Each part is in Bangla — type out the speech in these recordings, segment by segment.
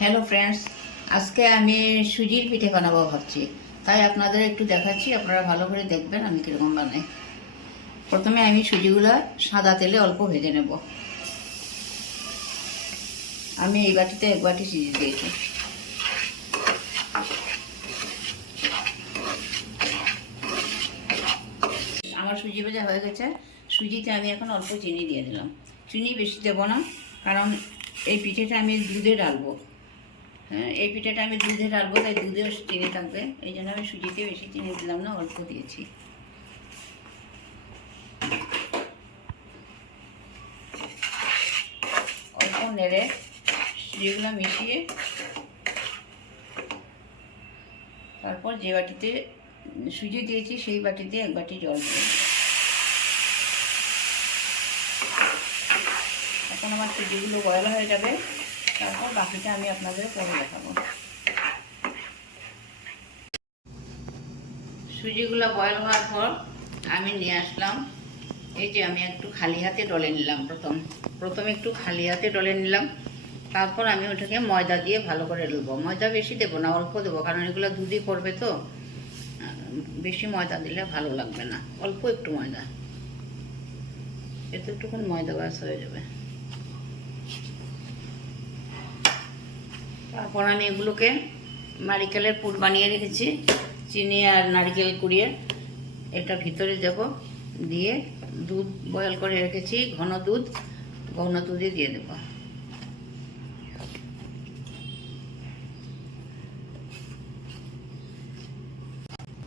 হ্যালো ফ্রেন্ডস, আজকে আমি সুজির পিঠে বানাবো ভাবছি, তাই আপনাদের একটু দেখাচ্ছি। আপনারা ভালো করে দেখবেন আমি কীরকম বানাই। প্রথমে আমি সুজিগুলো সাদা তেলে অল্প ভেজে নেব। আমি এই বাটিতে 1 বাটি সুজি দিয়েছি। আমার সুজি ভাজা হয়ে গেছে। সুজিতে আমি এখন অল্প চিনি দিয়ে দিলাম। চিনি বেশি দেবো না, কারণ এই পিঠেটা আমি দুধে ডালবো। হ্যাঁ, এই পিঠাটা আমি দুধে ডালবো, তাই দুধেও চিনি থাকবে। এই জন্য আমি সুজিতে বেশি চিনি দিলাম না, অল্প দিয়েছি। অল্প নেড়ে সুজিগুলো মিশিয়ে তারপর যে বাটিতে সুজি দিয়েছি সেই বাটিতে 1 বাটি জল দিয়ে। এখন আমার সুজিগুলো বয়েল হয়ে যাবে, তারপর বাকিটা আমি আপনাদের পরে দেখাবো। সুজিগুলো বয়েল হওয়ার পর আমি নিয়ে আসলাম। এই যে আমি একটু খালি হাতে ডলে নিলাম। প্রথমে একটু খালি হাতে ডলে নিলাম। তারপর আমি ওটাকে ময়দা দিয়ে ভালো করে ডলবো। ময়দা বেশি দেবো না, অল্প দেবো, কারণ এগুলো দুধই পড়বে তো। বেশি ময়দা দিলে ভালো লাগবে না, অল্প একটু ময়দা, একটুখানি ময়দা ব্যাস হয়ে যাবে। তারপর আমি এগুলোকে নারিকেলের পুর বানিয়ে রেখেছি, চিনি আর নারিকেল কুড়িয়ে এটা ভিতরে দেব। দিয়ে দুধ বয়েল করে রেখেছি, ঘন দুধে দিয়ে দেব।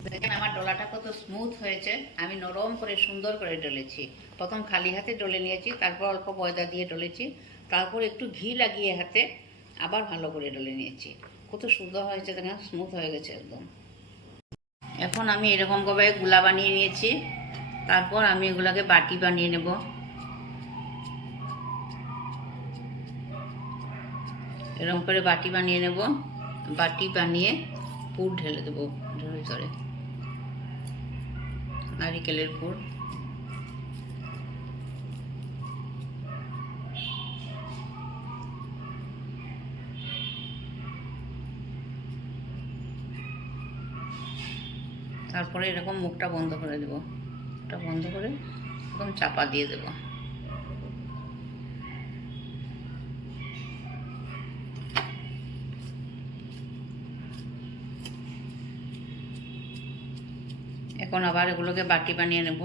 দেখেন আমার ডলাটা কত স্মুথ হয়েছে। আমি নরম করে সুন্দর করে ডলেছি। প্রথম খালি হাতে ডলে নিয়েছি, তারপর অল্প ময়দা দিয়ে ডলেছি, তারপর একটু ঘি লাগিয়ে হাতে আবার ভালো করে ডলে নিয়েছি। কত সুন্দর হয়েছে, দেখেন স্মুথ হয়ে গেছে একদম। এখন আমি এরকমভাবে গুলা বানিয়ে নিয়েছি। তারপর আমি এগুলাকে বাটি বানিয়ে নেব। এরকম করে বাটি বানিয়ে নেব। বাটি বানিয়ে পুর ঢেলে দেবো ভিতরে, নারিকেলের পুর। তারপরে এরকম মুখটা বন্ধ করে দেবো। মুখটা বন্ধ করে এরকম চাপা দিয়ে দেবো। এখন আবার এগুলোকে বাটি বানিয়ে নেব।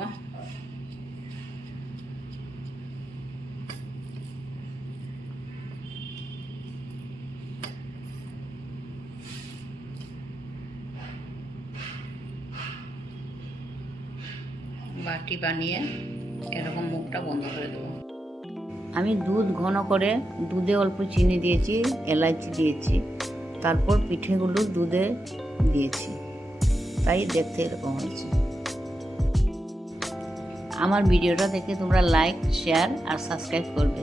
বাটি বানিয়ে এরকম মুখটা বন্ধ করে দেবো। আমি দুধ ঘন করে দুধে অল্প চিনি দিয়েছি, এলাচি দিয়েছি, তারপর পিঠেগুলো দুধে দিয়েছি, তাই দেখতে এরকম হয়েছে। আমার ভিডিওটা দেখে তোমরা লাইক, শেয়ার আর সাবস্ক্রাইব করবে।